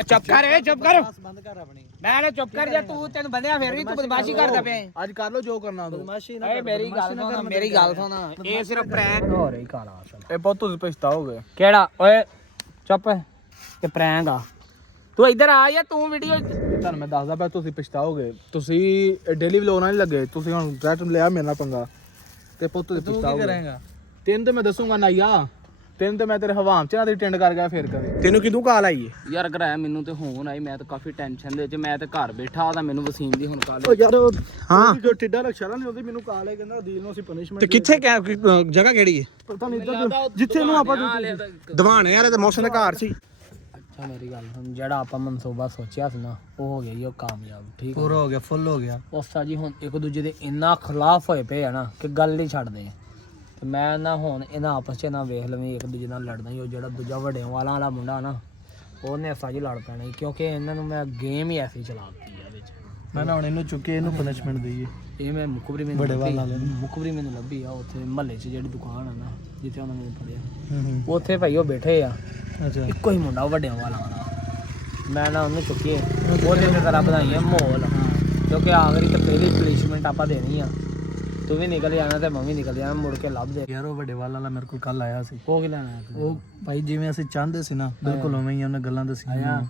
ਚੁੱਪ ਕਰ ਏ ਚੁੱਪ ਕਰ ਬੰਦ ਕਰ ਆਪਣੀ ਮੈਂ ਚੁੱਪ ਕਰ ਜਾ ਤੂੰ ਤੈਨੂੰ ਬੰਦਿਆ ਫੇਰ ਵੀ ਤੂੰ ਬਦਮਾਸ਼ੀ ਕਰਦਾ ਪਿਆ ਅੱਜ ਕਰ ਲੋ ਜੋ ਕਰਨਾ ਤੂੰ ਬਦਮਾਸ਼ੀ ਏ ਮੇਰੀ ਗੱਲ ਸੁਣ ਇਹ ਸਿਰਫ ਪ੍ਰੈਂਕ ਹੋ ਰਹੀ ਕਾਲਾ ਅਸਲ ਇਹ ਬਹੁਤ ਤੁਸੀਂ ਪਛਤਾਓਗੇ ਕਿਹੜਾ ਓਏ ਚੁੱਪ ਤੇ ਪ੍ਰੈਂਕ ਆ ਤੂੰ ਇੱਧਰ ਆ ਜਾਂ ਤੂੰ ਵੀਡੀਓ ਤੁਹਾਨੂੰ ਮੈਂ ਦੱਸਦਾ ਪਿਆ ਤੁਸੀਂ ਪਛਤਾਓਗੇ ਤੁਸੀਂ ਡੇਲੀ ਵਲੋਗ ਨਾਲ ਨਹੀਂ ਲੱਗੇ ਤੁਸੀਂ ਹੁਣ ਡਾਇਰੈਕਟ ਲਿਆ ਮੇਰੇ ਨਾਲ ਪੰਗਾ ਤੇ ਪੁੱਤ ਤੁਸੀਂ ਪਛਤਾਓਗੇ ਕਰੇਗਾ ਤੈਨੂੰ ਤੇ ਮੈਂ ਦੱਸੂਗਾ ਨਾਈਆ ਤੈਨੂੰ ਤੇ ਮੈਂ ਤੇਰੇ ਹਵਾਮ ਚ ਨਾ ਦੀ ਟੈਂਡ ਕਰ ਗਿਆ ਫੇਰ ਕਦੇ ਤੈਨੂੰ ਕਿਦੋਂ ਕਾਲ ਆਈ ਏ ਯਾਰ ਕਰਾਇਆ ਮੈਨੂੰ ਤੇ ਹੋਣ ਆਈ ਮੈਂ ਤਾਂ ਕਾਫੀ ਟੈਨਸ਼ਨ ਦੇ ਵਿੱਚ ਮੈਂ ਤੇ ਘਰ ਬੈਠਾ ਤਾਂ ਮੈਨੂੰ ਵਸੀਮ ਦੀ ਹੁਣ ਕਾਲ ਓ ਯਾਰ ਹਾਂ ਜੋ ਟਿੱਡਾ ਰਖਸ਼ਾ ਨਹੀਂ ਉਹਦੀ ਮੈਨੂੰ ਕਾਲ ਆਈ ਕਹਿੰਦਾ ਦੀਲ ਨੂੰ ਅਸੀਂ ਪਨਿਸ਼ਮੈਂਟ ਤੇ ਕਿੱਥੇ ਜਗ੍ਹਾ ਕਿਹੜੀ ਹੈ ਪਤਾ ਨਹੀਂ ਇੱਧਰ ਜਿੱਥੇ ਨੂੰ ਆਪਾਂ ਦੀਵਾਨ ਯਾਰ ਇਹ ਤਾਂ ਮੌਸਮ ਦਾ ਘਰ ਸੀ। ਅੱਛਾ ਮੇਰੀ ਗੱਲ ਹੁਣ ਜਿਹੜਾ ਆਪਾਂ ਮਨਸੂਬਾ ਸੋਚਿਆ ਸੀ ਨਾ ਉਹ ਹੋ ਗਿਆ ਜੀ ਉਹ ਕਾਮਯਾਬ ਠੀਕ ਪੂਰਾ ਹੋ ਗਿਆ ਫੁੱਲ ਹੋ ਗਿਆ ਉਸਤਾ ਜੀ ਹੁਣ ਇੱਕ ਦੂਜੇ ਦੇ ਇੰਨਾ ਖਿਲਾਫ ਹੋਏ ਪਏ ਆ ਨਾ ਕਿ ਗੱਲ ਨਹੀਂ ਛੱਡਦੇ ਤੇ ਮੈਂ ਨਾ ਹੁਣ ਇਹਨਾਂ ਆਪਸ 'ਚ ਨਾ ਵੇਖ ਲਵੇਂ ਇੱਕ ਦੂਜੇ ਨਾਲ ਲੜਨਾ ਹੀ ਉਹ ਜਿਹੜਾ ਦੂਜਾ ਵੱਡਿਆਂ ਵਾਲਾ ਮੁੰਡਾ ਨਾ ਉਹਨੇ ਅਸਾਂ ਜੀ ਲੜ ਪੈਣਾ ਕਿਉਂਕਿ ਇਹਨਾਂ ਨੂੰ ਮੈਂ ਗੇਮ ਹੀ ਐਸੀ ਚਲਾਤੀ ਆ ਵਿੱਚ ਮੈਂ ਨਾ ਹੁਣ ਇਹਨੂੰ ਚੁੱਕੇ ਇਹਨੂੰ ਪਨਿਸ਼ਮੈਂਟ ਦਈਏ ਇਹ ਮੈਂ ਮੁਖਬਰੀ ਮੈਨੂੰ ਲੱਭੀ ਆ ਉੱਥੇ ਮਹੱਲੇ 'ਚ ਜਿਹੜੀ ਦੁਕਾਨ ਆ ਨਾ ਜਿੱਥੇ ਉਹਨਾਂ ਨੇ ਪੜਿਆ ਉੱਥੇ ਭਾਈ ਉਹ ਬੈਠੇ ਆ ਅੱਛਾ ਇੱਕੋ ਹੀ ਮੁੰਡਾ ਵੱਡਿਆਂ ਵਾਲਾ ਮੈਂ ਨਾ ਉਹਨੂੰ ਚੁੱਕੇ ਉਹਦੇ ਤੇ ਤਰ੍ਹਾਂ ਵਧਾਈਆਂ ਮਾਹੌਲ ਕਿਉਂਕਿ ਆਖਰੀ ਤੇ ਪਹਿਲੀ ਪਨਿਸ਼ਮੈਂਟ ਆਪਾਂ ਦੇਣੀ ਆ ਤੂੰ ਵੀ ਨਿਕਲ ਜਾਣਾ ਤੇ ਮੈਂ ਵੀ ਨਿਕਲ ਜਾਣਾ ਮੁੜ ਕੇ ਲੱਭ ਦੇ ਯਾਰ ਉਹ ਵੱਡੇ ਵਾਲਾ ਮੇਰੇ ਕੋਲ ਕੱਲ ਆਇਆ ਸੀ ਉਹ ਕੀ ਲੈਣਾ ਉਹ ਭਾਈ ਜਿਵੇਂ ਅਸੀਂ ਚਾਹੁੰਦੇ ਸੀ ਨਾ ਬਿਲਕੁਲ ਉਵੇਂ ਹੀ ਉਹਨੇ ਗੱਲਾਂ ਦੱਸੀਆਂ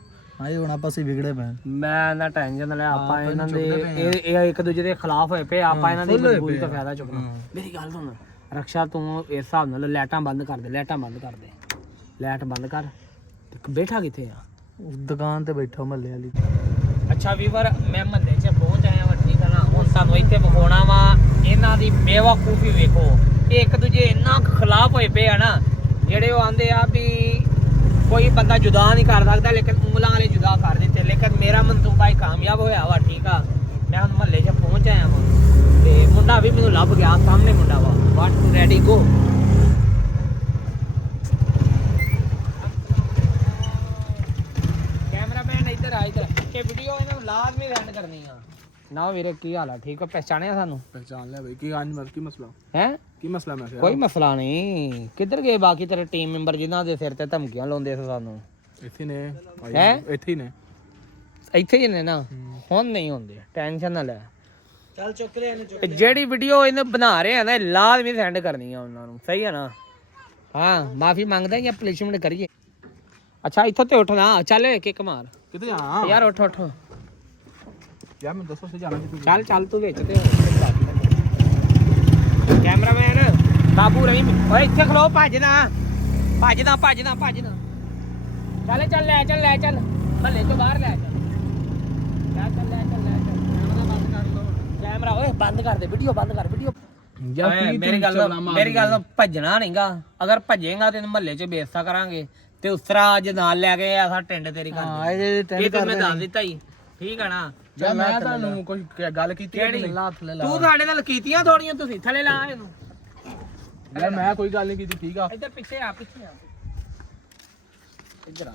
ਆਏ ਹੁਣ ਆਪਾਂ ਅਸੀਂ ਵਿਗੜੇ ਪਏ ਮੈਂ ਨਾ ਟੈਨਸ਼ਨ ਲੈ ਆਪਾਂ ਇਹਨਾਂ ਦੇ ਇਹ ਇੱਕ ਦੂਜੇ ਦੇ ਖਿਲਾਫ ਹੋਏ ਪਏ ਆਪਾਂ ਇਹਨਾਂ ਦੀ ਮਜਬੂਰੀ ਤੋਂ ਫਾਇਦਾ ਚੁੱਕਣਾ ਮੇਰੀ ਗੱਲ ਸੁਣ ਰਕਸ਼ਾ ਤੂੰ ਇਸ ਹਿਸਾਬ ਨਾਲ ਲਾਈਟਾਂ ਬੰਦ ਕਰ ਦੇ ਲਾਈਟ ਬੰਦ ਕਰ ਤੇ ਬੈਠਾ ਕਿੱਥੇ ਆ ਦੁਕਾਨ ਤੇ ਬੈਠਾ ਮਹੱਲੇ ਵਾਲੀ ਅੱਛਾ ਵੀਵਰ ਮੈਂ ਮਹੱਲੇ 'ਚ ਪਹੁੰਚ ਆਇਆ ਵਾ ਠੀਕ ਆ ਨਾ ਹੁਣ ਸਾਨੂੰ ਇੱਥੇ ਵਿਖਾਉਣਾ ਵਾ ਇਹਨਾਂ ਦੀ ਬੇਵਕੂਫੀ ਵੇਖੋ ਇਹ ਇੱਕ ਦੂਜੇ ਇੰਨਾ ਖਿਲਾਫ ਹੋਏ ਪਏ ਆ ਨਾ ਜਿਹੜੇ ਉਹ ਆਂਦੇ ਆ ਵੀ ਕੋਈ ਬੰਦਾ ਜੁਦਾ ਨਹੀਂ ਕਰ ਸਕਦਾ ਲੇਕਿਨ ਉਂਗਲਾਂ ਵਾਲੇ ਜੁਦਾ ਕਰ ਦਿੱਤੇ ਲੇਕਿਨ ਮੇਰਾ ਮਨਸੂਬਾ ਹੀ ਕਾਮਯਾਬ ਹੋਇਆ ਵਾ ਠੀਕ ਆ ਮੈਂ ਹੁਣ ਮਹੱਲੇ 'ਚ ਪਹੁੰਚ ਆਇਆ ਵਾ ਤੇ ਮੁੰਡਾ ਵੀ ਮੈਨੂੰ ਲੱਭ ਗਿਆ ਸਾਹਮਣੇ ਮੁੰਡਾ ਵਾ 1 2 ਰੈਡੀ ਗੋ ਕੈਮਰਾਮੈਨ ਇੱਧਰ ਆ ਇੱਧਰ ਇਹ ਵੀਡੀਓ ਇਹਨਾਂ ਨੂੰ ਲਾਜ਼ਮੀ ਸੈਂਡ ਕਰਨੀ ਆ ਨਾ ਵੀਰੇ ਕੀ ਹਾਲ ਆ ਠੀਕ ਆ ਪਹਿਚਾਣਿਆ ਸਾਨੂੰ ਪਹਿਚਾਨ ਲਿਆ ਬਈ ਕੀ ਮਸਲਾ ਹੈ ਕੀ ਮਸਲਾ ਮੈਂ ਕੋਈ ਮਸਲਾ ਨਹੀਂ ਕਿੱਧਰ ਗਏ ਬਾਕੀ ਤੇਰੇ ਟੀਮ ਮੈਂਬਰ ਜਿਨ੍ਹਾਂ ਦੇ ਸਿਰ ਤੇ ਧਮਕੀਆਂ ਲਾਉਂਦੇ ਸੀ ਸਾਨੂੰ ਇੱਥੇ ਨੇ ਹੈ ਇੱਥੇ ਹੀ ਨੇ ਇੱਥੇ ਹੀ ਨੇ ਨਾ ਹੁਣ ਨਹੀਂ ਹੁੰਦੇ ਟੈਨਸ਼ਨ ਨਾ ਲੈ ਚੱਲ ਚੁੱਕ ਲੈ ਇਹਨੂੰ ਜਿਹੜੀ ਵੀਡੀਓ ਇਹਨੇ ਬਣਾ ਰਹੇ ਆ ਨਾ ਲਾਜ਼ਮੀ ਸੈਂਡ ਕਰਨੀ ਆ ਉਹਨਾਂ ਨੂੰ ਸਹੀ ਆ ਨਾ ਹਾਂ ਮਾਫੀ ਮੰਗਦਾ ਜਾਂ ਪਨਿਸ਼ਮੈਂਟ ਕਰੀਏ ਅੱਛਾ ਇੱਥੋਂ ਤੇ ਉੱਠ ਨਾ ਚੱਲ ਇੱਕ ਮਾਰ ਕਿੱਥੇ ਜਾ ਯਾਰ ਉੱਠ ਯਾਰ ਮੈਂ ਦੱਸੋ ਸੇ ਜਾਣਾ ਕਿੱਥੇ ਚੱਲ ਤੂੰ ਵਿੱਚ ਤੇ ਕੈਮਰਾਮੈਨ ਬਾਬੂ ਰਵੀ ਓਏ ਇੱਥੇ ਖਲੋ ਭੱਜ ਨਾ ਚੱਲ ਭੱਲੇ ਤੋਂ ਬਾਹਰ ਲੈ ਚੱਲ ਕੈਮਰਾ ਓਏ ਬੰਦ ਕਰ ਦੇ ਵੀਡੀਓ ਯਾਰ ਮੇਰੀ ਗੱਲ ਭੱਜਣਾ ਨਹੀਂਗਾ ਅਗਰ ਭੱਜੇਗਾ ਤੇ ਮਹੱਲੇ 'ਚ ਬੇਇੱਜ਼ਤੀ ਕਰਾਂਗੇ ਤੇ ਉਸਰਾ ਅੱਜ ਨਾਲ ਲੈ ਕੇ ਆ ਢਿੰਡ ਤੇਰੀ ਕਰ ਇਹ ਤੇ ਮੈਂ ਦੱਸ ਦਿੱਤਾ ਹੀ ਠੀਕ ਆ ਨਾ ਯਾਰ ਮੈਂ ਤੁਹਾਨੂੰ ਕੋਈ ਗੱਲ ਕੀਤੀ ਤੂੰ ਸਾਡੇ ਨਾਲ ਕੀਤੀਆਂ ਥੋੜੀਆਂ ਤੁਸੀਂ ਥੱਲੇ ਲਾ ਇਹਨੂੰ ਯਾਰ ਮੈਂ ਕੋਈ ਗੱਲ ਨਹੀਂ ਕੀਤੀ ਠੀਕ ਆ ਇੱਧਰ ਪਿੱਛੇ ਆ ਇੱਧਰ ਆ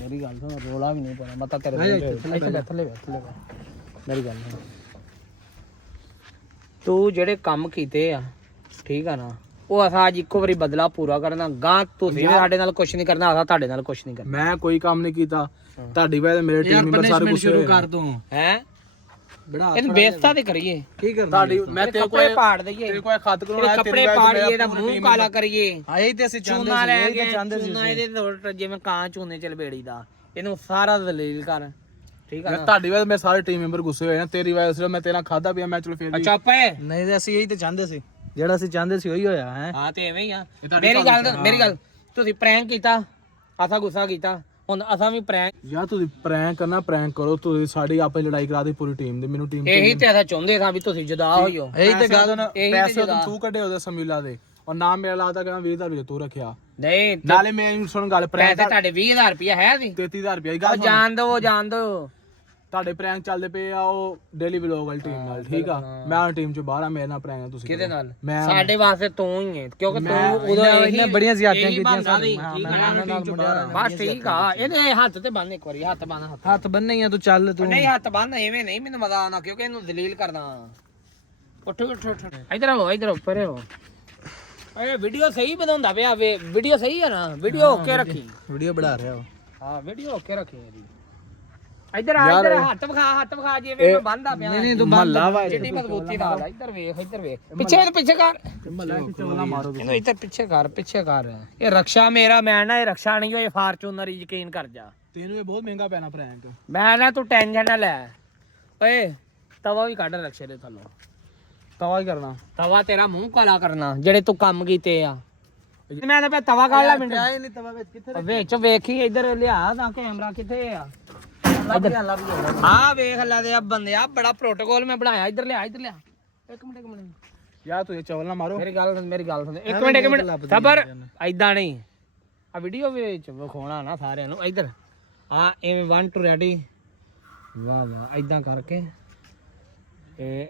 ਮੇਰੀ ਗੱਲ ਸੁਣ ਰੋਲਾ ਵੀ ਨਹੀਂ ਪਾਉਣਾ ਮੈਂ ਤਾਂ ਤੇਰੇ ਇੱਥੇ ਥੱਲੇ ਮੇਰੀ ਗੱਲ ਸੁਣ ਤੂੰ ਜਿਹੜੇ ਕੰਮ ਕੀਤੇ ਆ ਠੀਕ ਆ ਨਾ ਉਹ ਅਸਾਂ ਅੱਜ ਇੱਕੋ ਵਾਰੀ ਬਦਲਾ ਪੂਰਾ ਕਰਨਾ ਗਾਂ ਤੁਸੀਂ ਸਾਡੇ ਨਾਲ ਕੁਝ ਨਹੀਂ ਕਰਨਾ ਅਸਾਂ ਤੁਹਾਡੇ ਨਾਲ ਕੁਝ ਨਹੀਂ ਕਰਨਾ ਮੈਂ ਕੋਈ ਕੰਮ ਨਹੀਂ ਕੀਤਾ ਤੁਹਾਡੀ ਵਜ੍ਹਾ ਤੇ ਮੇਰੇ ਟੀਮ ਮੈਂਬਰ ਸਾਰੇ ਗੁੱਸੇ ਸ਼ੁਰੂ ਕਰ ਦੋ ਹੈ ਇਹਨੂੰ ਬੇਇੱਜ਼ਤੀ ਤੇ ਕਰੀਏ ਕੀ ਕਰਨਾ ਤੁਹਾਡੀ ਮੈਂ ਤੇਰੇ ਕੋਲ ਪਾੜ ਦਈਏ ਤੇਰੇ ਕੋਲ ਖਤ ਕਰਾਉਣਾ ਕੱਪੜੇ ਪਾੜੀਏ ਇਹਦਾ ਮੂੰਹ ਕਾਲਾ ਕਰੀਏ ਆਹੀ ਤੇ ਅਸੀਂ ਚੂਨਾ ਲੈ ਕੇ ਚੂਨਾ ਇਹਦੇ ਜਿਵੇਂ ਕਾਂ ਚੂਨੇ ਚ ਲਬੇੜੀ ਦਾ ਇਹਨੂੰ ਸਾਰਾ ਦਲੀਲ ਕਰ ਠੀਕ ਆ ਨਾ ਤੁਹਾਡੀ ਵਜ੍ਹਾ ਮੇਰੇ ਸਾਰੇ ਟੀਮ ਮੈਂਬਰ ਗੁੱਸੇ ਹੋਏ ਨੇ ਤੇਰੀ ਵਜ੍ਹਾ ਸਿਰਫ ਮੈਂ ਤੇਰਾ ਖਾਦਾ ਪਿਆ ਮੈਂ ਚਲੋ ਫੇਰ ਅੱਛਾ ਪਏ ਨਹੀਂ ਤੇ ਅਸੀਂ ਇਹੀ ਤੇ ਚਾਹੁੰਦੇ ਸੀ ਜਿਹੜਾ ਅਸੀਂ ਚਾਹੁੰਦੇ ਸੀ ਉਹੀ ਹੋਇਆ ਹੈ ਹਾਂ ਤੇ ਐਵੇਂ ਹੀ ਆ ਮੇਰੀ ਗੱਲ ਤੁਸੀਂ ਪ੍ਰੈਂਕ ਕੀਤਾ ਅਸਾਂ ਗੁੱਸਾ ਕੀਤਾ ਹੁਣ ਅਸਾਂ ਵੀ ਪ੍ਰੈਂਕ ਯਾਰ ਤੁਸੀਂ ਪ੍ਰੈਂਕ ਕਰਨਾ ਪ੍ਰੈਂਕ ਕਰੋ ਤੁਸੀਂ ਸਾਡੀ ਆਪੇ ਲੜਾਈ ਕਰਾ ਦੇ ਪੂਰੀ ਟੀਮ ਦੀ ਮੈਨੂੰ ਟੀਮ ਇਹੀ ਤੇ ਅਸਾਂ ਚਾਹੁੰਦੇ ਸਾਂ ਵੀ ਤੁਸੀਂ ਜੁਦਾ ਹੋਈਓ ਇਹੀ ਤੇ ਗੱਲ ਪੈਸੇ ਤੂੰ ਕੱਢੇ ਉਹਦੇ ਸਮੀਲਾ ਦੇ ਔਰ ਨਾਮ ਮੇਰਾ ਲਾਤਾ ਕਹਿੰਦਾ 20000 ਰੁਪਏ ਤੂੰ ਰੱਖਿਆ ਨਹੀਂ ਨਾਲੇ ਮੈਂ ਸੁਣ ਗੱਲ ਪ੍ਰੈਂਕ ਪੈਸੇ ਤੁਹਾਡੇ 20000 ਰੁਪਏ ਹੈ ਸੀ 33000 ਰੁਪਏ ਦੀ ਗੱਲ ਜਾਣ ਦੋ ਤੁਹਾਡੇ ਪ੍ਰੈਂਕ ਚੱਲਦੇ ਪਏ ਆ ਉਹ ਡੇਲੀ ਵਲੌਗ ਵਾਲੀ ਟੀਮ ਨਾਲ ਠੀਕ ਆ ਮੈਂ ਟੀਮ ਚੋਂ ਬਾਹਰ ਆ ਮੇਰੇ ਨਾਲ ਪ੍ਰੈਂਕ ਤੁਸੀਂ ਕਿਹਦੇ ਨਾਲ ਸਾਡੇ ਵਾਸਤੇ ਤੂੰ ਹੀ ਹੈ ਕਿਉਂਕਿ ਤੂੰ ਉਦੋਂ ਇਹਨੇ ਬੜੀਆਂ ਜ਼ਿਆਦਤੀਆਂ ਕੀਤੀਆਂ ਸਾਡੇ ਬਸ ਠੀਕ ਆ ਇਹਦੇ ਹੱਥ ਤੇ ਬੰਨ ਇੱਕ ਵਾਰੀ ਹੱਥ ਬੰਨੇ ਆ ਤੂੰ ਚੱਲ ਤੂੰ ਨਹੀਂ ਹੱਥ ਬੰਨ ਐਵੇਂ ਨਹੀਂ ਮੈਨੂੰ ਮਜ਼ਾ ਆਉਣਾ ਕਿਉਂਕਿ ਇਹਨੂੰ ਦਲੀਲ ਕਰਦਾ ਉੱਠ ਇਧਰ ਆਓ ਪਰੇ ਹੋ ਇਹ ਵੀਡੀਓ ਸਹੀ ਬਣਾਉਂਦਾ ਪਿਆ ਵੀਡੀਓ ਸਹੀ ਹੈ ਨਾ ਵੀਡੀਓ ਓਕੇ ਰੱਖੀ ਵੀਡੀਓ ਬਣਾ ਰਿਹਾ ਹਾਂ ਵੀਡੀਓ ਓਕੇ ਰੱਖੀ ਇਹਦੀ ਇੱਧਰ ਆ ਇੱਧਰ ਹੱਥ ਵਿਖਾ ਜਿਵੇਂ ਮੈਂ ਬੰਦਾ ਪਿਆ ਨਹੀਂ ਤੂੰ ਮਹੱਲਾ ਵਾ ਜਿੱਡੀ ਮਜ਼ਬੂਤੀ ਨਾਲ ਇੱਧਰ ਵੇਖ ਪਿੱਛੇ ਕਰ ਮਹੱਲਾ ਚਵਲਾ ਮਾਰੋ ਇਹਨੂੰ ਇੱਧਰ ਪਿੱਛੇ ਕਰ ਇਹ ਰਕਸ਼ਾ ਮੇਰਾ ਮੈਂ ਨਾ ਇਹ ਰਕਸ਼ਾ ਨਹੀਂ ਇਹ ਫਾਰਚੂਨਰ ਯਕੀਨ ਕਰ ਜਾ ਤੈਨੂੰ ਇਹ ਬਹੁਤ ਮਹਿੰਗਾ ਪੈਣਾ ਪ੍ਰੈਂਕ ਮੈਂ ਨਾ ਤੂੰ ਟੈਨਸ਼ਨ ਨਾ ਲੈ ਓਏ ਤਵਾ ਵੀ ਕੱਢ ਰਕਸ਼ੇ ਦੇ ਥੱਲੋਂ ਤਵਾ ਹੀ ਕਰਨਾ ਤਵਾ ਤੇਰਾ ਮੂੰਹ ਕਾਲਾ ਕਰਨਾ ਜਿਹੜੇ ਤੂੰ ਕੰਮ ਕੀਤੇ ਆ ਮੈਂ ਤਾਂ ਤਵਾ ਕੱਢ ਲਾ ਮਿੰਟ ਨਹੀਂ ਤਵਾ ਵਿੱਚ ਕਿੱਥੇ ਵਿੱਚ ਵੇਖੀ ਇੱਧਰ ਲਿਆ ਤਾਂ ਕੈਮਰਾ ਕਿੱਥੇ ਆ ਆ ਵੇਖ ਲੈ ਦੇ ਆ ਬੰਦੇ ਆ ਬੜਾ ਪ੍ਰੋਟੋਕਾਲ ਮੈਂ ਬਣਾਇਆ ਇੱਧਰ ਲਿਆ ਇੱਕ ਮਿੰਟ ਯਾਰ ਤੂੰ ਇਹ ਚਵਲ ਨਾ ਮਾਰੋ ਮੇਰੀ ਗੱਲ ਸੁਣ ਇੱਕ ਮਿੰਟ ਸਬਰ ਐਦਾਂ ਨਹੀਂ ਆ ਵੀਡੀਓ ਵਿੱਚ ਵਿਖਾਉਣਾ ਨਾ ਸਾਰਿਆਂ ਨੂੰ ਇੱਧਰ ਆ ਐਵੇਂ 1 2 ਰੈਡੀ ਵਾਹ ਐਦਾਂ ਕਰਕੇ ਇਹ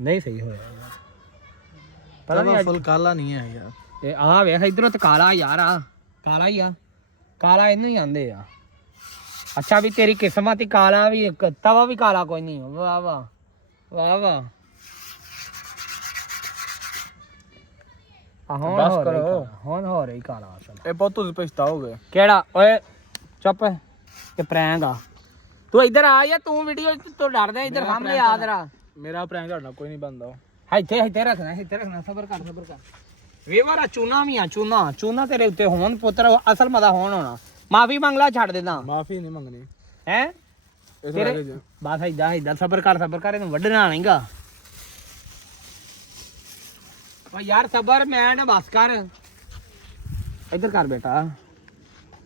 ਨਹੀਂ ਸਹੀ ਹੋਇਆ ਪਤਾ ਨਹੀਂ ਫੁੱਲ ਕਾਲਾ ਨਹੀਂ ਹੈ ਯਾਰ ਇਹ ਆ ਵੇਖ ਇਧਰੋਂ ਤੇ ਕਾਲਾ ਯਾਰ ਆ ਕਾਲਾ ਹੀ ਆ ਕਾਲਾ ਇਹਨੂੰ ਹੀ ਆਂਦੇ ਆ ਅੱਛਾ ਵੀ ਤੇਰੀ ਕਿਸਮਤ ਹੀ ਕਾਲਾ ਵੀ ਇੱਕ ਤਵਾ ਵੀ ਕਾਲਾ ਕੋਈ ਨਹੀਂ ਵਾਹ ਹੁਣ ਹੋ ਰਹੀ ਕਾਲਾ ਅਸਲ ਇਹ ਬਹੁਤ ਤੁਸੀਂ ਪਛਤਾਓਗੇ ਕਿਹੜਾ ਓਏ ਚੁੱਪ ਤੇ ਪ੍ਰੈਂਕ ਆ ਤੂੰ ਇੱਧਰ ਆ ਜਾਂ ਤੂੰ ਵੀਡੀਓ ਤੋਂ ਡਰਦਾ ਇੱਧਰ ਸਾਹਮਣੇ ਆ ਜਰਾ ਮੇਰਾ ਪ੍ਰੈਂਕ ਤੁਹਾਡਾ ਕੋਈ ਨਹੀਂ ਬੰਦਾ ਇੱਥੇ ਰੱਖਣਾ ਸਬਰ ਕਰ ਵੇਵਾਰਾ ਚੂਨਾ ਵੀ ਆ ਚੂਨਾ ਤੇਰੇ ਉੱਤੇ ਹੋਣ ਪੁੱਤਰ ਅਸਲ ਮਦਾ ਹੋਣਾ ਮਾਫੀ ਮੰਗਲਾ ਛੱਡ ਦੇਦਾ ਮਾਫੀ ਨਹੀਂ ਮੰਗਣੀ ਹੈ ਇਸ ਤੇਰੇ ਬਾਰੇ ਬਸ ਏਦਾਂ ਸਬਰ ਕਰ ਇਹਨੂੰ ਵੱਢਣਾ ਨਹੀਂਗਾ ਓ ਯਾਰ ਸਬਰ ਮੈਂ ਨਾ ਬਸ ਕਰ ਇੱਧਰ ਕਰ ਬੇਟਾ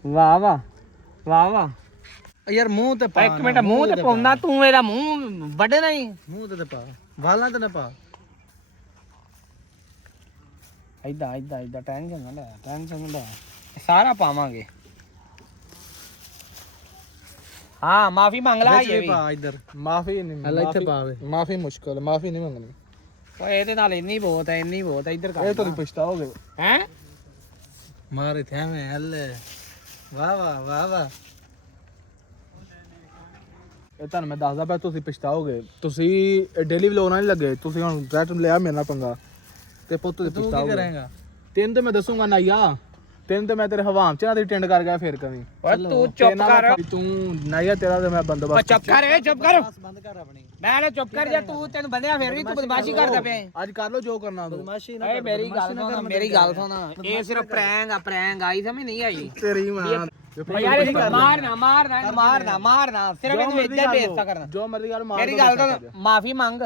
ਵਾਹ ਯਾਰ ਮੂੰਹ ਤੇ ਇੱਕ ਮਿੰਟ ਮੂੰਹ ਤੇ ਪਾਉਂਦਾ ਤੂੰ ਇਹਦਾ ਮੂੰਹ ਵੱਢਣਾ ਹੀ ਮੂੰਹ ਤੇ ਪਾ ਵਾਲਾਂ ਤੇ ਨਾ ਪਾ ਏਦਾਂ ਟੈਨਸ਼ਨ ਨਾ ਲੈ ਸਾਰਾ ਪਾਵਾਂਗੇ ਹਾਂ ਮਾਫੀ ਮੰਗ ਲਾ ਇਹ ਵੀ ਪਾ ਇੱਧਰ ਮਾਫੀ ਨਹੀਂ ਇੱਥੇ ਪਾ ਮਾਫੀ ਮੁਸ਼ਕਲ ਮਾਫੀ ਨਹੀਂ ਮੰਗਣੀ ਓਏ ਇਹਦੇ ਨਾਲ ਇੰਨੀ ਬਹੁਤ ਹੈ ਇੱਧਰ ਕਰ ਇਹ ਤੁਸੀਂ ਪਛਤਾਓਗੇ ਹੈ ਮਾਰੇ ਥੇ ਮੈਂ ਹੱਲੇ ਵਾਹ ਇਹ ਤੁਹਾਨੂੰ ਮੈਂ ਦੱਸਦਾ ਪਿਆ ਤੁਸੀਂ ਪਛਤਾਓਗੇ ਤੁਸੀਂ ਡੇਲੀ ਵਲੌਗ ਨਾਲ ਨਹੀਂ ਲੱਗੇ ਤੁਸੀਂ ਹੁਣ ਡਾਇਰੈਕਟ ਲਿਆ ਮੇਰੇ ਨਾਲ ਪੰਗਾ ਤੇ ਪੁੱਤ ਤੁਸੀਂ ਪਛਤਾਓਗੇ ਕੀ ਕਰੇਗਾ ਤੈਨੂੰ ਤੇ ਮੈਂ ਦੱਸੂਗਾ ਨਾਈਆ ਤੈਨੂੰ ਤੇ ਮੈਂ ਤੇਰੇ ਹਵਾਮ ਚ ਨਾ ਦੀ ਟੈਂਡ ਕਰ ਗਿਆ ਫੇਰ ਕਵੀ ਓਏ ਤੂੰ ਚੁੱਪ ਕਰ ਤੂੰ ਨਾਈਆ ਤੇਰਾ ਤੇ ਮੈਂ ਬੰਦੋਬਸਤ ਚੁੱਪ ਕਰ ਬੰਦ ਕਰ ਆਪਣੀ ਮੈਂ ਨਾ ਚੁੱਪ ਕਰ ਜਾ ਤੂੰ ਤੈਨੂੰ ਬੰਦਿਆ ਫੇਰ ਵੀ ਤੂੰ ਬਦਮਾਸ਼ੀ ਕਰਦਾ ਪਿਆ ਅੱਜ ਕਰ ਲੋ ਜੋ ਕਰਨਾ ਬਦਮਾਸ਼ੀ ਓਏ ਮੇਰੀ ਗੱਲ ਸੁਣ ਇਹ ਸਿਰਫ ਪ੍ਰੈਂਕ ਆਈ ਸਮਝ ਨਹੀਂ ਆਈ ਤੇਰੀ ਮਾਂ ਯਾਰ ਮਾਰਨਾ ਸਿਰਫ ਇਹਨੂੰ ਇੱਧਰ ਭੇਜਤਾ ਕਰਨਾ ਜੋ ਮਰਜ਼ੀ ਕਰ ਮਾਰ ਮੇਰੀ ਗੱਲ ਤਾਂ ਮਾਫੀ ਮੰਗ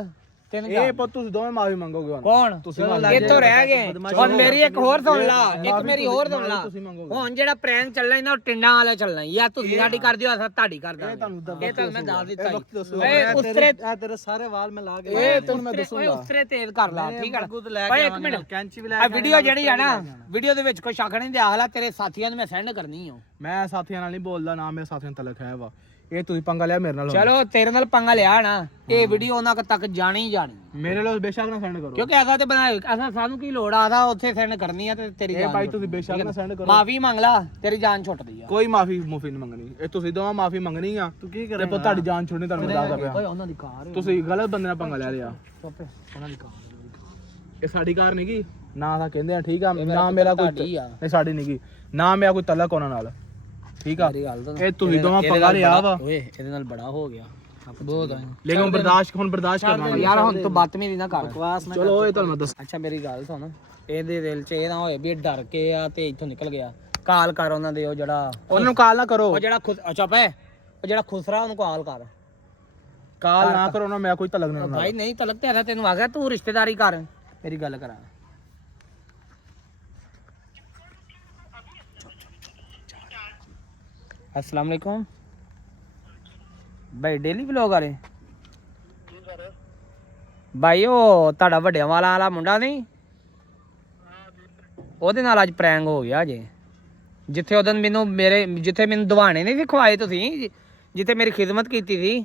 ਤੈਨੂੰ ਇਹ ਪੁੱਤ ਤੁਸੀਂ ਦੋਵੇਂ ਮਾਫੀ ਮੰਗੋਗੇ ਹੁਣ ਕੌਣ ਤੁਸੀਂ ਇੱਥੋਂ ਰਹਿ ਗਏ ਹੁਣ ਮੇਰੀ ਇੱਕ ਹੋਰ ਸੁਣ ਲਾ ਹੁਣ ਜਿਹੜਾ ਪ੍ਰੈਂਕ ਚੱਲਣਾ ਇਹਨਾਂ ਟਿੰਡਾਂ ਵਾਲਾ ਚੱਲਣਾ ਯਾ ਤੁਸੀਂ ਸਾਡੀ ਕਰਦੇ ਹੋ ਅਸਾਂ ਤੁਹਾਡੀ ਕਰਦਾ ਇਹ ਤੁਹਾਨੂੰ ਮੈਂ ਦੱਸ ਦਿੱਤਾ ਓਏ ਉਸਰੇ ਤੇਰੇ ਸਾਰੇ ਵਾਲ ਮੈਂ ਲਾ ਕੇ ਓਏ ਤੁਹਾਨੂੰ ਮੈਂ ਦੱਸੂਗਾ ਓਏ ਉਸਰੇ ਤੇਜ਼ ਕਰ ਲਾ ਠੀਕ ਹੈ ਓਏ ਇੱਕ ਮਿੰਟ ਕੈਂਚੀ ਵੀ ਲੈ ਆ ਵੀਡੀਓ ਜਿਹੜੀ ਆ ਨਾ ਵੀਡੀਓ ਦੇ ਵਿੱਚ ਕੋਈ ਸ਼ੱਕ ਨਹੀਂ ਦੇ ਆਹਲਾ ਤੇਰੇ ਸਾਥੀਆਂ ਨੂੰ ਮੈਂ ਸੈਂਡ ਕਰਨੀ ਆ ਮੈਂ ਸਾਥੀਆਂ ਨਾਲ ਨਹੀਂ ਬੋਲਦਾ ਨਾ ਮੇਰੇ ਸਾਥੀਆਂ ਤਲਕ ਹੈ ਵਾ ਇਹ ਤੁਸੀਂ ਪੰਗਾ ਲਿਆ ਮੇਰੇ ਨਾਲ ਚਲੋ ਤੇਰੇ ਨਾਲ ਪੰਗਾ ਲਿਆ ਨਾ ਇਹ ਵੀਡੀਓ ਉਹਨਾਂ ਤੱਕ ਜਾਣੀ ਮੇਰੇ ਨਾਲ ਬੇਸ਼ੱਕ ਨਾ ਸੈਂਡ ਕਰੋ ਕਿਉਂਕਿ ਐਸਾ ਤੇ ਬਣਾਏ ਐਸਾ ਸਾਨੂੰ ਕੀ ਲੋੜ ਆਦਾ ਉੱਥੇ ਸੈਂਡ ਕਰਨੀ ਆ ਤੇ ਤੇਰੀ ਇਹ ਭਾਈ ਤੁਸੀਂ ਬੇਸ਼ੱਕ ਨਾ ਸੈਂਡ ਕਰੋ ਮਾਫੀ ਮੰਗ ਲਾ ਤੇਰੀ ਜਾਨ ਛੁੱਟਦੀ ਆ ਕੋਈ ਮਾਫੀ ਨਹੀਂ ਮੰਗਣੀ ਇਹ ਤੁਸੀਂ ਦੋਵਾਂ ਮਾਫੀ ਮੰਗਣੀ ਆ ਤੂੰ ਕੀ ਕਰੇ ਤੁਹਾਡੀ ਜਾਨ ਛੁੱਟਣੀ ਤੁਹਾਨੂੰ ਦੱਸਦਾ ਪਿਆ ਓਏ ਉਹਨਾਂ ਦੀ ਕਾਰ ਤੁਸੀਂ ਗਲਤ ਬੰਦੇ ਨਾਲ ਪੰਗਾ ਲੈ ਲਿਆ ਉਹਨਾਂ ਦੀ ਕਾਰ ਇਹ ਸਾਡੀ ਕਾਰ ਨਹੀਂਗੀ ਨਾ ਤਾਂ ਕਹਿੰਦੇ ਆ ਠੀਕ ਆ ਨਾ ਮੇਰਾ ਕੋਈ ਨਹੀਂ ਸਾਡੀ ਨਹੀਂਗੀ ਨਾ ਮੇਰਾ ਕੋਈ ਤਲਕ ਉਹਨਾਂ ਨਾਲ ਠੀਕ ਆ ਇਹ ਤੁਸੀਂ ਦੋਵਾਂ ਪੰਗਾ ਲਿਆ ਵਾ ਓਏ ਇਹਦੇ ਨਾਲ ਬੜਾ ਹੋ ਗਿਆ ਬਹੁਤ ਆ ਲੇਕਿਨ ਬਰਦਾਸ਼ਤ ਕਰਨਾ ਯਾਰ ਹੁਣ ਤੂੰ ਬਦਤਮੀਜ਼ੀ ਨਾ ਕਰ ਚਲੋ ਇਹ ਤੁਹਾਨੂੰ ਦੱਸ ਅੱਛਾ ਮੇਰੀ ਗੱਲ ਸੁਣ ਇਹਦੇ ਦਿਲ 'ਚ ਇਹ ਨਾ ਹੋਏ ਵੀ ਇਹ ਡਰ ਕੇ ਆ ਤੇ ਇੱਥੋਂ ਨਿਕਲ ਗਿਆ ਕਾਲ ਕਰ ਉਹਨਾਂ ਦੇ ਉਹ ਜਿਹੜਾ ਉਹਨਾਂ ਨੂੰ ਕਾਲ ਨਾ ਕਰੋ ਉਹ ਜਿਹੜਾ ਚੁੱਪ ਹੈ ਉਹ ਜਿਹੜਾ ਖੁਸਰਾ ਉਹਨੂੰ ਕਾਲ ਨਾ ਕਰੋ ਨਾ ਮੈਂ ਕੋਈ ਤਲਕ ਨਹੀਂ ਭਾਈ ਨਹੀਂ ਤਲਕ ਤੇ ਐਸਾ ਤੈਨੂੰ ਆ ਗਿਆ ਤੂੰ ਰਿਸ਼ਤੇਦਾਰੀ ਕਰ ਮੇਰੀ ਗੱਲ ਕਰਾ अस्सलाम वालेकुम भाई डेली व्लॉग आ रहे भाई ਉਹ ਤੁਹਾਡਾ ਵੱਡਿਆਂ ਵਾਲਾ ਮੁੰਡਾ ਨਹੀਂ ਉਹਦੇ ਨਾਲ ਅੱਜ ਪ੍ਰੈਂਕ ਹੋ ਗਿਆ ਜੇ ਜਿੱਥੇ ਉਦੋਂ ਜਿੱਥੇ ਮੈਨੂੰ ਦਿਵਾਣੇ ਨਹੀਂ ਖਵਾਏ ਤੁਸੀਂ ਜਿੱਥੇ ਮੇਰੀ ਖਿਦਮਤ ਕੀਤੀ ਸੀ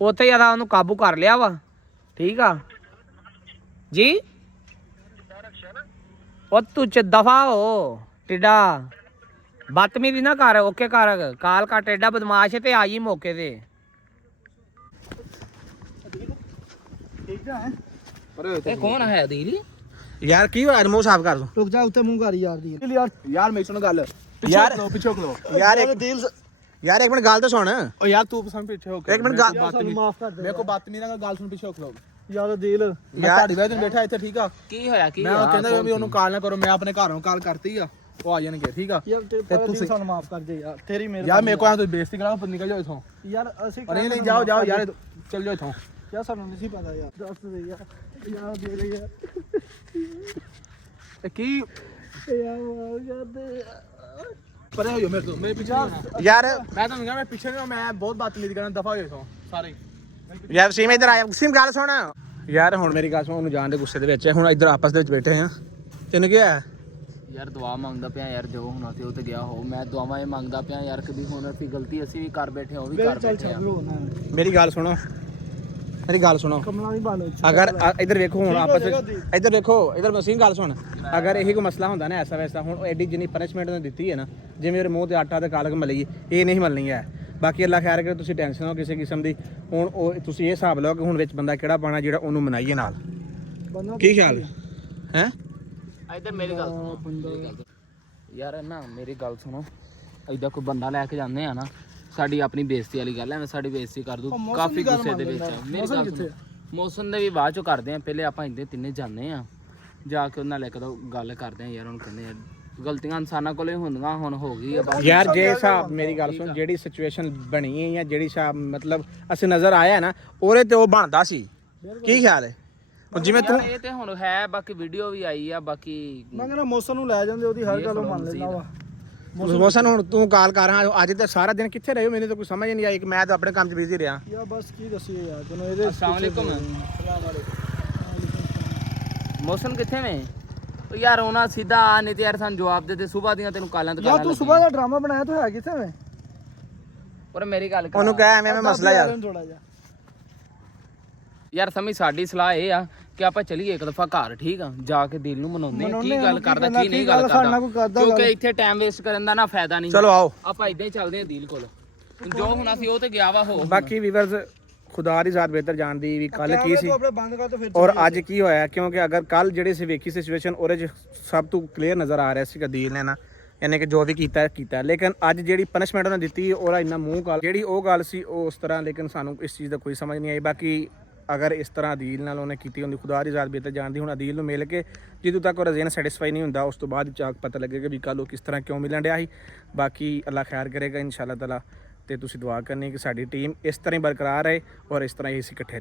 ਉੱਥੇ ਜਿਆਦਾ ਉਹਨੂੰ ਕਾਬੂ ਕਰ ਲਿਆ ਵਾ ਠੀਕ ਆ ਜੀ ਉਹ ਤੂੰ ਚ ਦਫਾ ਹੋ ਟਿੱਡਾ ਬਦਤਮੀਜ਼ੀ ਨਾ ਕਰ ਓਕੇ ਕਰ ਕਾਲ ਕਾ ਟੇਡਾ ਬਦਮਾਸ਼ ਤੇ ਆਈ ਮੌਕੇ ਤੇ ਇਹ ਕੌਣ ਹੈ ਦੀਲੀ ਯਾਰ ਕੀ ਹੋਇਆ ਮੂੰਹ ਸਾਫ਼ ਕਰ ਦੋ ਰੁਕ ਜਾ ਉੱਤੇ ਮੂੰਹ ਕਰ ਯਾਰ ਦੀ ਯਾਰ ਮੇਰੀ ਸੁਣ ਗੱਲ ਯਾਰ ਪਿੱਛੇ ਖਲੋ ਯਾਰ ਇੱਕ ਮਿੰਟ ਗੱਲ ਤਾਂ ਸੁਣ ਓ ਯਾਰ ਤੂੰ ਪਸੰਦ ਪਿੱਛੇ ਹੋ ਕੇ ਇੱਕ ਮਿੰਟ ਗੱਲ ਮਾਫ ਕਰ ਦੇ ਮੇਰੇ ਕੋ ਬਾਤ ਨਹੀਂ ਨਾ ਗੱਲ ਸੁਣ ਪਿੱਛੇ ਖਲੋ ਯਾਰ ਦਿਲ ਮੈਂ ਤੁਹਾਡੀ ਵਜ੍ਹਾ ਤੋਂ ਬੈਠਾ ਇੱਥੇ ਠੀਕ ਆ ਕੀ ਹੋਇਆ ਕੀ ਮੈਂ ਉਹ ਕਹਿੰਦਾ ਵੀ ਉਹਨੂੰ ਕਾਲ ਨਾ ਕਰੋ ਮੈਂ ਆਪਣੇ ਘਰੋਂ ਕਾਲ ਕਰਤੀ ਆ ਉਹ ਆ ਜਾਣਗੇ ਠੀਕ ਆ ਯਾਰ ਤੇ ਤੁਸੀਂ ਸਾਨੂੰ ਮਾਫ ਕਰ ਦੇ ਯਾਰ ਤੇਰੀ ਮੇਰੇ ਯਾਰ ਮੇਰੇ ਕੋਲ ਤੁਸੀਂ ਬੇਇੱਜ਼ਤੀ ਕਰਾਓ ਪਰ ਨਿਕਲ ਜਾਓ ਇਥੋਂ ਯਾਰ ਅਸੀਂ ਨਹੀਂ ਜਾਓ ਯਾਰ ਚੱਲ ਜਾਓ ਇਥੋਂ ਯਾਰ ਸਾਨੂੰ ਨਹੀਂ ਸੀ ਪਤਾ ਯਾਰ ਦੱਸ ਦੇ ਯਾਰ ਦੇ ਦੇ ਯਾਰ ਇਹ ਕੀ ਯਾਰ ਦੇ ਪਰੇ ਹੋ ਜਾਓ ਮੇਰੇ ਤੋਂ ਮੇਰੇ ਪਿੱਛੇ ਯਾਰ ਮੈਂ ਤੁਹਾਨੂੰ ਕਿਹਾ ਮੈਂ ਪਿੱਛੇ ਨਹੀਂ ਮੈਂ ਬਹੁਤ ਬਦਤਮੀਜ਼ੀ ਕਰਨਾ ਦਫਾ ਹੋ ਜਾਓ ਇਥੋਂ ਸਾਰੇ ਯਾਰ ਵਸੀਮ ਇੱਧਰ ਆਇਆ ਵਸੀਮ ਗੱਲ ਸੁਣ ਯਾਰ ਹੁਣ ਮੇਰੀ ਗੱਲ ਸੁਣ ਉਹਨੂੰ ਜਾਣ ਦੇ ਗੁੱਸੇ ਦੇ ਵਿੱਚ ਹੁਣ ਇੱਧਰ ਆਪਸ ਦੇ ਵਿੱਚ ਬੈਠੇ ਆ ਤੈਨੂੰ ਕੀ ਹੋਇਆ ਯਾਰ ਦੁਆ ਮੰਗਦਾ ਪਿਆ ਯਾਰ ਜੋ ਹੁਣ ਅਸੀਂ ਉਹ ਤੇ ਗਿਆ ਹੋ ਮੈਂ ਦੁਆਵਾਂ ਇਹ ਮੰਗਦਾ ਪਿਆ ਯਾਰ ਕਦੀ ਹੁਣ ਅਸੀਂ ਗਲਤੀ ਅਸੀਂ ਵੀ ਕਰ ਬੈਠੇ ਉਹ ਵੀ ਕਰ ਬੈਠੇ ਆ ਮੇਰੀ ਗੱਲ ਸੁਣੋ ਕਮਲਾ ਨਹੀਂ ਬਾਲੋ ਅਗਰ ਇੱਧਰ ਵੇਖੋ ਹੁਣ ਆਪਸ ਵਿੱਚ ਇੱਧਰ ਵੇਖੋ ਇੱਧਰ ਵਸੀਮ ਗੱਲ ਸੁਣ ਅਗਰ ਇਹੀ ਕੋਈ ਮਸਲਾ ਹੁੰਦਾ ਨਾ ਐਸਾ ਵੈਸਾ ਹੁਣ ਉਹ ਐਡੀ ਜਿੰਨੀ ਪਨਿਸ਼ਮੈਂਟ ਉਹਨੇ ਦਿੱਤੀ ਹੈ ਨਾ ਜਿਵੇਂ ਮੇਰੇ ਮੂੰਹ ਤੇ ਆਟਾ ਤੇ ਕਾਲਕ ਮਲੀ ਇਹ ਨਹੀਂ ਮਲਣੀ ਹੈ ਬਾਕੀ ਅੱਲਾ ਖੈਰ ਕਰੇ ਤੁਸੀਂ ਟੈਨਸ਼ਨ ਹੋ ਕਿਸੇ ਕਿਸਮ ਦੀ ਹੁਣ ਉਹ ਤੁਸੀਂ ਇਹ ਹਿਸਾਬ ਲਓ ਕਿ ਹੁਣ ਵਿੱਚ ਬੰਦਾ ਕਿਹੜਾ ਪਾਣਾ ਜਿਹੜਾ ਉਹਨੂੰ ਮਨਾਈਏ ਨਾਲ ਕੀ ਖਿਆਲ ਹੈ ਇੱਧਰ ਮੇਰੀ ਗੱਲ ਸੁਣੋ ਯਾਰ ਨਾ ਮੇਰੀ ਗੱਲ ਸੁਣੋ ਏਦਾਂ ਕੋਈ ਬੰਦਾ ਲੈ ਕੇ ਜਾਂਦੇ ਆ ਨਾ ਸਾਡੀ ਆਪਣੀ ਬੇਇੱਜ਼ਤੀ ਵਾਲੀ ਗੱਲ ਐ ਸਾਡੀ ਬੇਇੱਜ਼ਤੀ ਕਰ ਦੂ ਕਾਫੀ ਗੁੱਸੇ ਦੇ ਵਿੱਚ ਮੇਰੀ ਗੱਲ ਸੁਣੋ ਮੌਸਮ ਦੇ ਵੀ ਬਾਅਦ ਚੋਂ ਕਰਦੇ ਆ ਪਹਿਲੇ ਆਪਾਂ ਇੰਦੇ ਤਿੰਨੇ ਜਾਂਦੇ ਆ ਜਾ ਕੇ ਉਹਨਾਂ ਨਾਲ ਇੱਕ ਦੋ ਗੱਲ ਕਰਦੇ ਆ ਯਾਰ ਹੁਣ ਕਹਿੰਦੇ ਆ ਗਲਤੀਆਂ ਇਨਸਾਨਾਂ ਕੋਲੇ ਹੁੰਦੀਆਂ ਹੁਣ ਹੋ ਗਈ ਆ ਯਾਰ ਜੇ ਹਿਸਾਬ ਮੇਰੀ ਗੱਲ ਸੁਣ ਜਿਹੜੀ ਸਿਚੁਏਸ਼ਨ ਬਣੀ ਹੈ ਜਾਂ ਜਿਹੜੀ ਹਿਸਾਬ ਮਤਲਬ ਅਸੀਂ ਨਜ਼ਰ ਆਇਆ ਨਾ ਉਹਦੇ ਤੇ ਉਹ ਬਣਦਾ ਸੀ ਕੀ ਖਿਆਲ ਹੈ ਹੁਣ ਜਿਵੇਂ ਤੂੰ ਇਹ ਤੇ ਹੁਣ ਹੈ ਬਾਕੀ ਵੀਡੀਓ ਵੀ ਆਈ ਆ ਬਾਕੀ ਮੈਂ ਕਹਿੰਦਾ ਮੌਸਮ ਨੂੰ ਲੈ ਜਾਂਦੇ ਉਹਦੀ ਹਰ ਗੱਲ ਮੰਨ ਲੈਂਦਾ ਵਾ ਮੌਸਮ ਹੁਣ ਤੂੰ ਕਾਲ ਕਰ ਹਾਂ ਅੱਜ ਤੇ ਸਾਰਾ ਦਿਨ ਕਿੱਥੇ ਰਹੇ ਹੋ ਮੈਨੂੰ ਤਾਂ ਕੋਈ ਸਮਝ ਹੀ ਨਹੀਂ ਆਈ ਕਿ ਮੈਂ ਤਾਂ ਆਪਣੇ ਕੰਮ 'ਚ ਬਿਜ਼ੀ ਰਿਹਾ ਯਾਰ ਬਸ ਕੀ ਦੱਸੀਏ ਯਾਰ ਤੈਨੂੰ ਇਹਦੇ अस्सलाम वालेकुम ਮੌਸਮ ਕਿੱਥੇ ਵੇਂ ਉਹ ਯਾਰ ਉਹਨਾਂ ਸਿੱਧਾ ਆ ਨਹੀਂ ਤੇ ਯਾਰ ਸਾਨੂੰ ਜਵਾਬ ਦੇ ਸਵੇਰ ਦੀਆਂ ਤੈਨੂੰ ਕਾਲਾਂ ਤੇ ਯਾਰ ਤੂੰ ਸਵੇਰ ਦਾ ਡਰਾਮਾ ਬਣਾਇਆ ਤੂੰ ਹੈ ਕਿੱਥੇ ਵੇ ਪਰ ਮੇਰੀ ਗੱਲ ਕਰ ਉਹਨੂੰ ਕਹਿ ਐਵੇਂ ਮਸਲਾ ਯਾਰ ਥੋੜਾ ਜਿਹਾ ਯਾਰ ਸਮਝ ਸਾਡੀ ਸਲਾਹ ਇਹ ਆ ਕਿ ਆਪਾਂ ਚਲੀਏ ਇੱਕ ਦਫਾ ਘਰ ਠੀਕ ਆ ਜਾ ਕੇ ਦਿਲ ਨੂੰ ਮਨਾਉਂਦੇ ਆ ਕੀ ਗੱਲ ਕਰਦਾ ਕੀ ਨਹੀਂ ਗੱਲ ਕਰਦਾ ਕਿਉਂਕਿ ਇੱਥੇ ਟਾਈਮ ਵੇਸਟ ਕਰਨ ਦਾ ਨਾ ਫਾਇਦਾ ਨਹੀਂ ਚਲੋ ਆਓ ਆਪਾਂ ਇਦਾਂ ਹੀ ਚੱਲਦੇ ਆ ਦਿਲ ਕੋਲ ਜੋ ਹੁਣ ਅਸੀਂ ਉਹ ਤੇ ਗਿਆ ਵਾ ਹੋ ਬਾਕੀ ਵੀਵਰਸ ਖੁਦਾ ਦੀ ਜ਼ਾਤ ਬਿਹਤਰ ਜਾਣਦੀ ਵੀ ਕੱਲ ਕੀ ਸੀ ਆਪਣੇ ਬੰਦ ਕਰ ਤੇ ਫਿਰ ਔਰ ਅੱਜ ਕੀ ਹੋਇਆ ਕਿਉਂਕਿ ਅਗਰ ਕੱਲ ਜਿਹੜੇ ਸੀ ਵੇਖੀ ਸਿਚੁਏਸ਼ਨ ਉਹਦੇ 'ਚ ਸਭ ਤੋਂ ਕਲੀਅਰ ਨਜ਼ਰ ਆ ਰਿਹਾ ਸੀ ਕਿ ਦੀਲ ਨੇ ਨਾ ਇਹਨੇ ਕਿ ਜੋ ਵੀ ਕੀਤਾ ਲੇਕਿਨ ਅੱਜ ਜਿਹੜੀ ਪਨਿਸ਼ਮੈਂਟ ਉਹਨੇ ਦਿੱਤੀ ਉਹਦਾ ਇੰਨਾ ਮੂੰਹ ਕਾਲ ਜਿਹੜੀ ਉਹ ਗੱਲ ਸੀ ਉਹ ਉਸ ਤਰ੍ਹਾਂ ਲੇਕਿਨ ਸਾਨੂੰ ਇਸ ਚੀਜ਼ ਦਾ ਕੋਈ ਸਮਝ ਨਹੀਂ ਆਈ ਬਾਕੀ ਅਗਰ ਇਸ ਤਰ੍ਹਾਂ ਅਦੀਲ ਨਾਲ ਉਹਨੇ ਕੀਤੀ ਹੁੰਦੀ ਖੁਦਾ ਦੀ ਜ਼ਾਤ ਬਿਹਤਰ ਜਾਣਦੀ ਹੁਣ ਅਦੀਲ ਨੂੰ ਮਿਲ ਕੇ ਜਦੋਂ ਤੱਕ ਉਹ ਰਜ਼ੀਨ ਸੈਟੀਸਫਾਈ ਨਹੀਂ ਹੁੰਦਾ ਉਸ ਤੋਂ ਬਾਅਦ ਚਾਕ ਪਤਾ ਲੱਗੇਗਾ ਵੀ ਕੱਲ ਉਹ ਕਿਸ ਤਰ੍ਹਾਂ ਕਿਉਂ ਮਿਲਣ ਡਿਆ ਸੀ ਬਾਕੀ ਅੱਲਾ ਖੈਰ ਕਰੇਗਾ ਇਨਸ਼ਾਅੱਲਾ ਤਾਲਾ ਤੇ ਤੁਸੀਂ ਦੁਆ ਕਰਨੀ ਕਿ ਸਾਡੀ ਟੀਮ ਇਸ ਤਰ੍ਹਾਂ ਹੀ ਬਰਕਰਾਰ ਰਹੇ ਔਰ ਇਸ ਤਰ੍ਹਾਂ ਹੀ ਅਸੀਂ ਇਕੱਠੇ